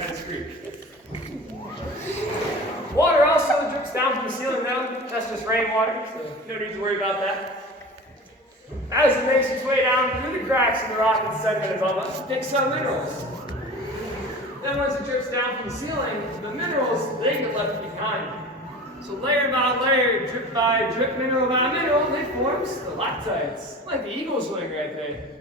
Penn Creek. Water also drips down from the ceiling though. That's just rainwater, so no need to worry about that. As it makes its way down through the cracks in the rock and sediment above us, it takes some minerals. Then once it drips down from the ceiling, the minerals, they get left behind. So layer by layer, drip by drip, mineral by mineral, they form stalactites, like the eagle's wing right there.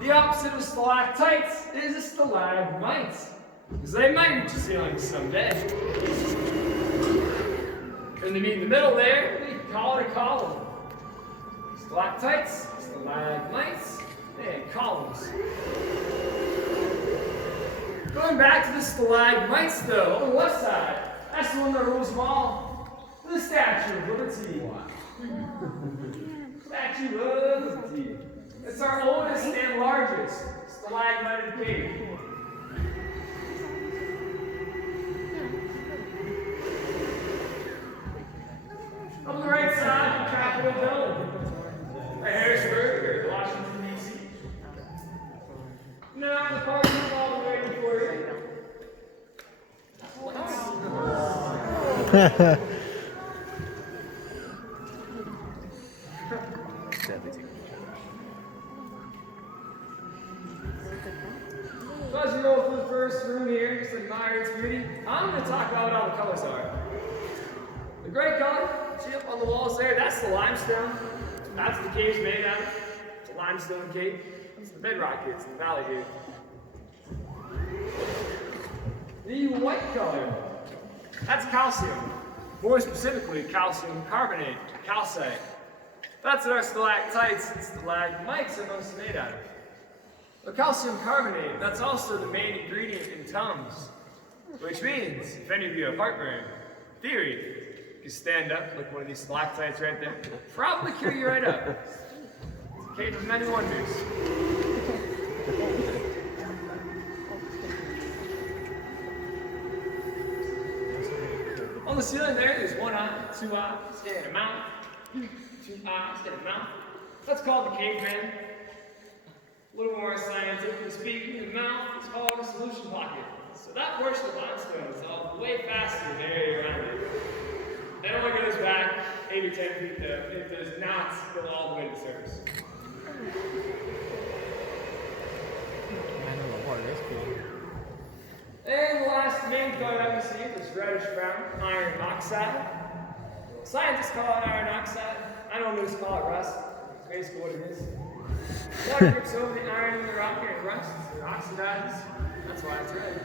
The opposite of stalactites is a stalagmite, because they might reach the ceiling someday. And to meet in the middle there, we call it a column. Stalactites, stalagmites, and columns. Going back to the stalagmites though, on the left side, that's the one that rules them all. The Statue of Liberty. Statue of Liberty. It's our oldest and largest stalagmite cave. On the right side, the Capitol Dome. Right, Harrisburg, or Washington, D.C. Now, the party is all waiting for you. So as you roll through the first room here, just admire its beauty, I'm going to talk about what all the colors are. The gray color, see up on the walls there, that's the limestone. That's what the cave's made out of. It's a limestone cave. It's the bedrock here, it's in the valley here. The white color, that's calcium. More specifically, calcium carbonate, calcite. That's what our stalactites and stalagmites are mostly made out of. The calcium carbonate, that's also the main ingredient in Tums. Which means, if any of you have heartburn, theory, you can stand up like one of these stalactites right there. It'll probably cure you right up. It's a cave of many wonders. On the ceiling there's one eye, two eyes, and a mouth. Two eyes and a mouth. That's called the caveman. A little more scientifically speaking, the mouth is called a solution pocket. So that portion of limestone is all way faster than the area around it. It only goes back 8 or 10 feet though. It does not go all the way to the surface. And the last main color that we see is reddish brown iron oxide. Scientists call it iron oxide. I don't just call it rust. It's basically what it is. Water drips over the iron in the rock and it rusts, it oxidizes. That's why it's red.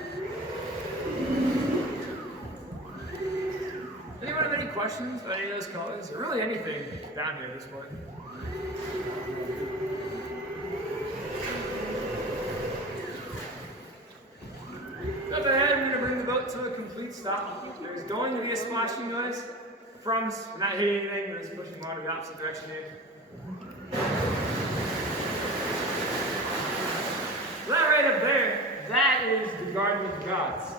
Anyone have any questions about any of those colors? Or really anything down here at this point? Up ahead, I'm going to bring the boat to a complete stop. There's going to be a splashing noise. I promise, we're not hitting anything, we're just pushing water the opposite direction here. That right up there, that is the Garden of the Gods.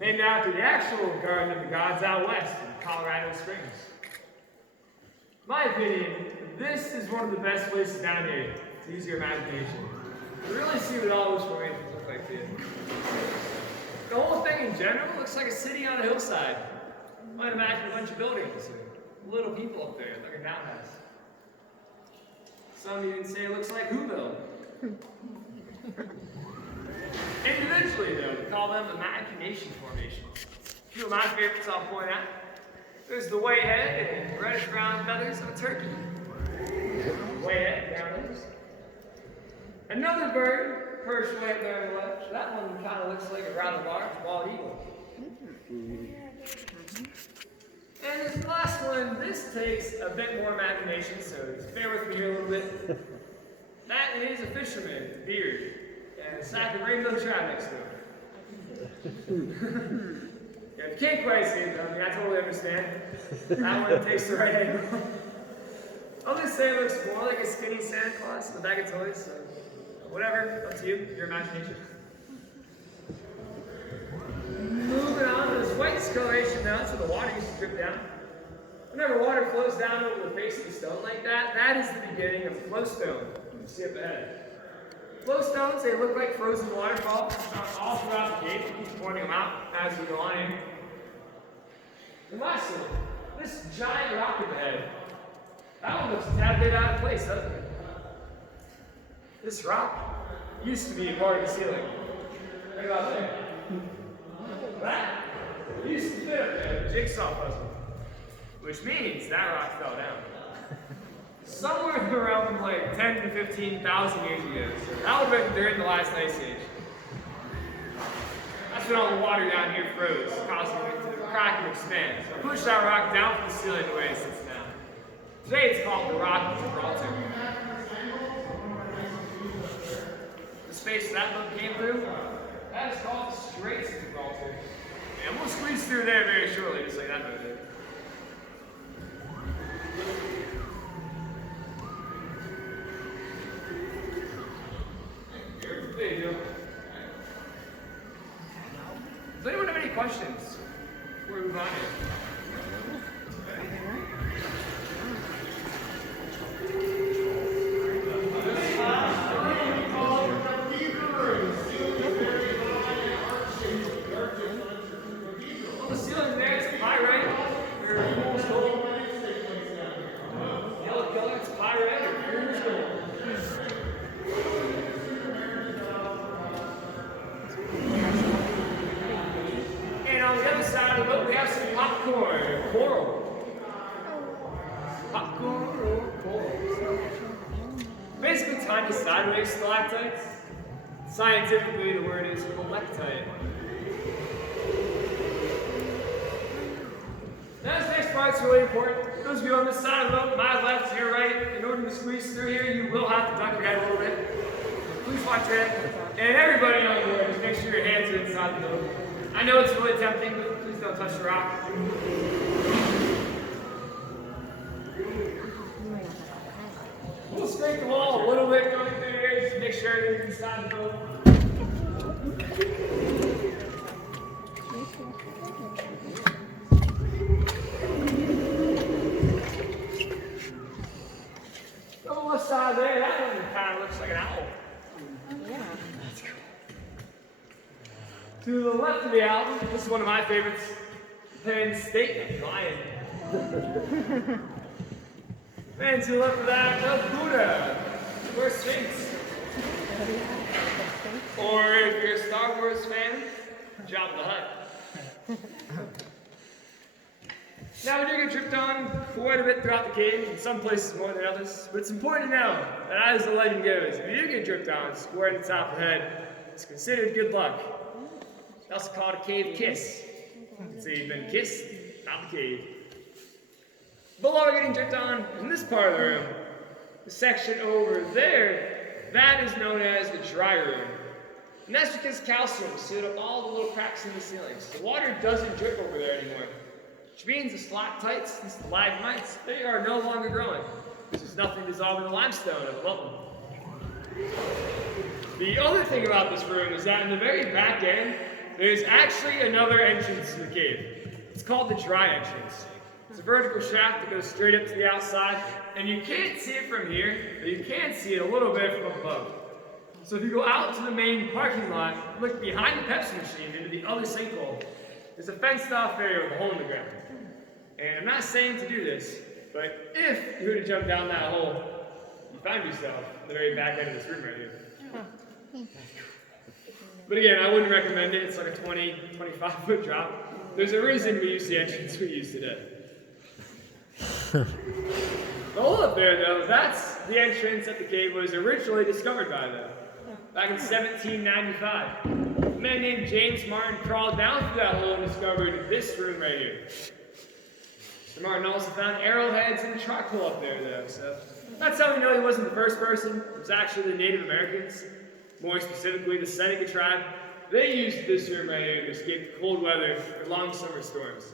Named after the actual Garden of the Gods out west in Colorado Springs. In my opinion, this is one of the best places down here to use your imagination. To really see what all those formations look like here. The whole thing in general looks like a city on a hillside. You might imagine a bunch of buildings and little people up there, like a townhouse. Some even say it looks like Whoville. Individually, though, we call them imagination formations. A few of my favorites I'll point out. There's the whitehead and reddish brown feathers of a turkey. Whitehead, brown leaves. Another bird, perched right there on the left. That one kind of looks like a rather large bald eagle. And this last one, this takes a bit more imagination, so just bear with me here a little bit. That is a fisherman with a beard and a sack of rainbow trout next to him. Yeah, if you can't quite see it, I totally understand. That one takes the right angle. I'll just say it looks more like a skinny Santa Claus in the bag of toys, so whatever, up to you, your imagination. Moving on to this white discoloration now, so the water used to drip down. Whenever water flows down over the face of the stone like that, that is the beginning of flowstone. you see up ahead. Flowstones, they look like frozen waterfalls all throughout the cave. We keep pointing them out as we go on in. And lastly, this giant rock up ahead. That one looks a tad bit out of place, doesn't it? This rock used to be a part of the ceiling. Right about there. That used to fit up there, the jigsaw puzzle. Which means that rock fell down. Somewhere in the realm of like 10 to 15,000 years ago. So that would have been during the last ice age. That's when all the water down here froze, causing it to crack and expand. So push that rock down from the ceiling the way it sits now. Today it's called the Rock of Gibraltar. The space that boat came through, that is called the Straits of Gibraltar. And we'll squeeze through there very shortly, just like that boat did. There you go. Does anyone have any questions before we move on here? Well, the ceiling there is pyrite or fool's gold. Yellow color, it's pyrite or fool's gold. On the other side of the boat, we have some popcorn or coral. Popcorn or coral. Basically, tiny sideways stalactites. Scientifically, the word is collectite. Now, this next part's really important. Those of you on this side of the boat, my left, your right, in order to squeeze through here, you will have to duck your head a little bit. Please watch that. And everybody on board, just make sure your hands are inside the boat. I know it's really tempting, but please don't touch the rock. We'll scrape the wall a little bit going through here, just to make sure everything's inside the boat. On the left side there, that one kind of looks like an owl. To the left of the owl, this is one of my favorites, Penn statement, lion. And to the left of that, the Buddha, or Sphinx. Or if you're a Star Wars fan, Jabba the Hutt. Now we do get tripped on quite a bit throughout the cave, in some places more than others, but it's important to know that as the legend goes, if you do get tripped on square in the top of the head, it's considered good luck. It's also called a cave kiss. So you've been kissed, not the cave. But while we're getting tripped on in this part of the room, the section over there, that is known as the dry room. And that's because calcium sealed up all the little cracks in the ceilings. The water doesn't drip over there anymore. Which means the stalactites and stalagmites, they are no longer growing. This is nothing dissolving the limestone above them. The other thing about this room is that in the very back end, there's actually another entrance to the cave. It's called the dry entrance. It's a vertical shaft that goes straight up to the outside, and you can't see it from here, but you can see it a little bit from above. So if you go out to the main parking lot, look behind the Pepsi machine into the other sinkhole, there's a fenced off area with a hole in the ground. And I'm not saying to do this, but if you were to jump down that hole, you find yourself in the very back end of this room right here. But again, I wouldn't recommend it. It's like a 20, 25-foot drop. There's a reason we use the entrance we use today. The hole up there, though, that's the entrance that the cave was originally discovered by, though. Back in 1795. A man named James Martin crawled down through that hole and discovered this room right here. Mr. Martin also found arrowheads and charcoal up there, though, so that's how we know he wasn't the first person. It was actually the Native Americans, more specifically the Seneca tribe. They used this room right here to escape cold weather or long summer storms.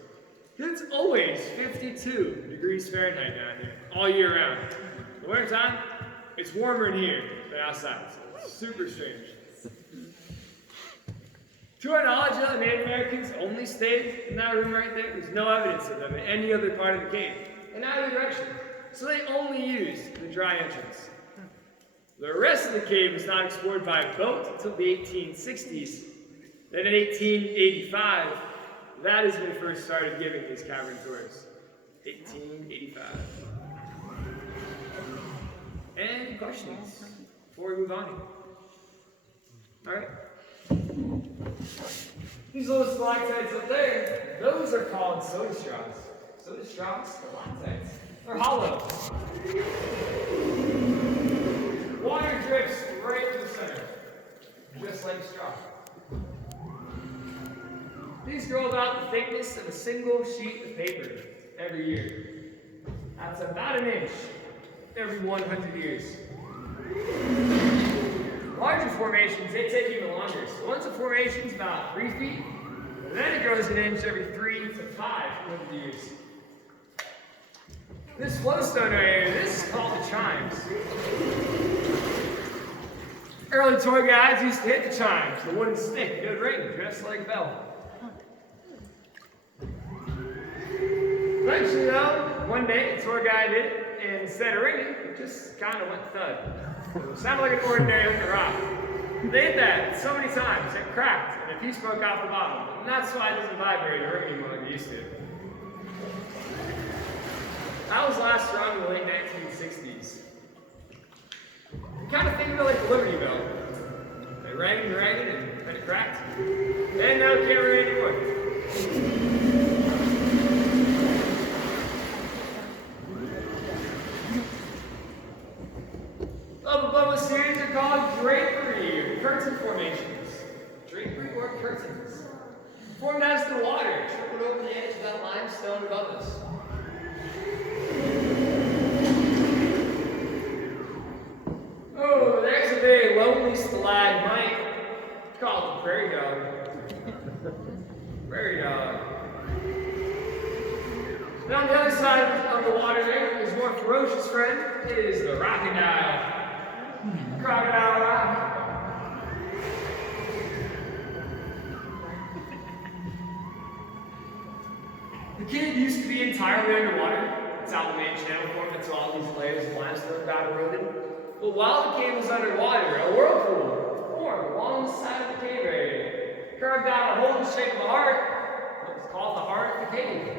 It's always 52 degrees Fahrenheit down here, all year round. In the wintertime, it's warmer in here than outside, so it's super strange. To our knowledge, the Native Americans only stayed in that room right there. There's no evidence of them in any other part of the cave, in either direction. So they only used the dry entrance. The rest of the cave was not explored by boat until the 1860s. Then in 1885, that is when we first started giving these cavern tours. 1885. Any questions before we move on here? All right. These little stalactites up there, those are called soda straws. Soda straws, stalactites. They're hollow. Water drips right to the center, just like a straw. These grow about the thickness of a single sheet of paper every year. That's about an inch every 100 years. Larger formations, they take even longer. So once a formation's about 3 feet, then it grows an inch every 3 to 500 years. This flowstone right here, this is called the chimes. Early tour guides used to hit the chimes, the wooden stick, it would ring just like a bell. Eventually though, one day a tour guide did it, and instead of ringing, it just kind of went thud. It sounded like an ordinary looking rock. They did that so many times, it cracked, and a piece broke off the bottom. And that's why it doesn't vibrate or ring anymore like it used to. That was last strong in the late 1960s. You kind of think of it like the Liberty Bell. It rang and rang and then it cracked. And now it can't ring anymore. Up above us here, they're called drapery or curtain formations. Drapery or curtains. Formed as the water, trickled over the edge of that limestone above us. Oh, there's a very lonely stalagmite called the prairie dog. Prairie dog. And on the other side of the water there, his more ferocious friend is the crocodile. Crocodile rock. The cave used to be entirely underwater. That's how the main channel formed until all these layers of limestone got eroded. But while the cave was underwater, a whirlpool formed along the side of the cave area, carved out a hole in the shape of a heart. What's called the heart of the cave.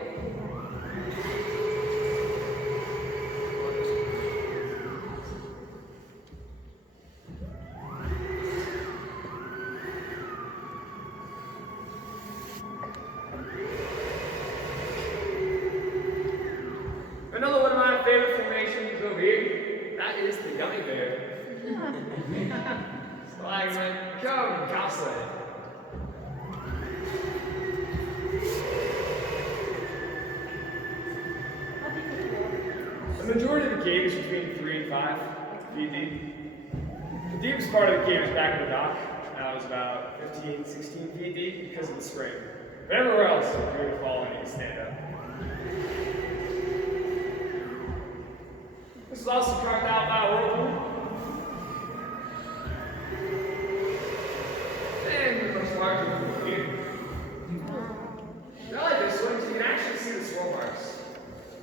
Another one of my favorite formations over here, that is the gummy bear. Stalagmite, come, calcite. The majority of the cave is between 3 and 5 feet deep. The deepest part of the cave is back in the dock. That was about 15, 16 feet deep because of the spring. But everywhere else, if you were to fall, you need to stand up. This is also carved out by a whirlpool. And much larger than here. I like this one because you can actually see the swirl marks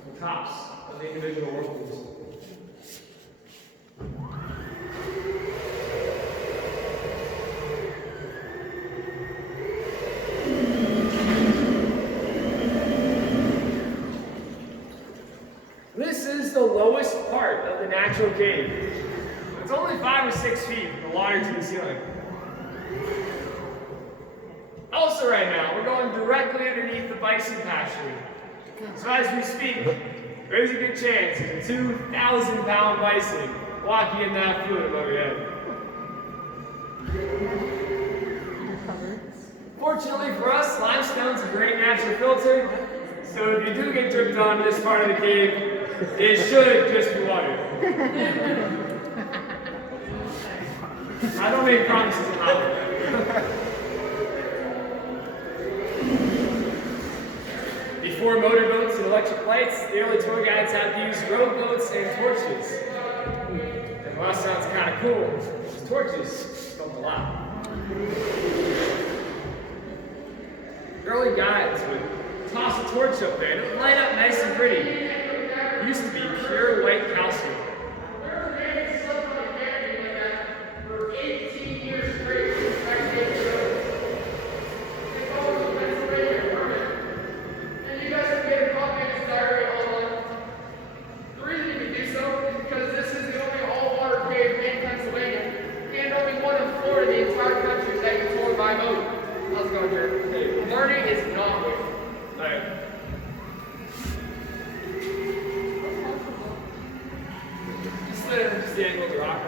on the tops of the individual whirlpools. This is the lowest part of the natural cave. It's only 5 or 6 feet from the water to the ceiling. Also right now, we're going directly underneath the bison pasture. So as we speak, there's a good chance there's a 2,000-pound bison walking in that fluid above your head. Fortunately for us, limestone's a great natural filter, so if you do get dripped on this part of the cave, it should just be water. I don't make promises about it. Before motorboats and electric lights, the early tour guides had to use rowboats and torches. And while that sounds kind of cool, these torches helped a lot. The early guides would toss a torch up there and it would light up nice and pretty. It used to be pure white calcium. How's it going, Jared? Okay, learning is not waiting. Alright. Just the angle of the rock.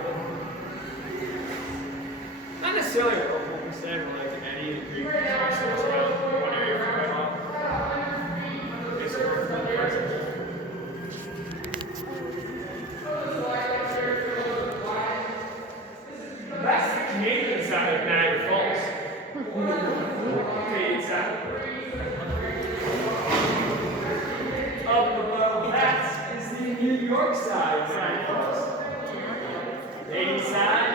Not necessarily a rope, we're saying like any Greek switch around one area for right off. Okay, so we're from the present. That's the Canadian side of Niagara Falls. Canadian side. Up above that is the New York side of Niagara Falls. Canadian side.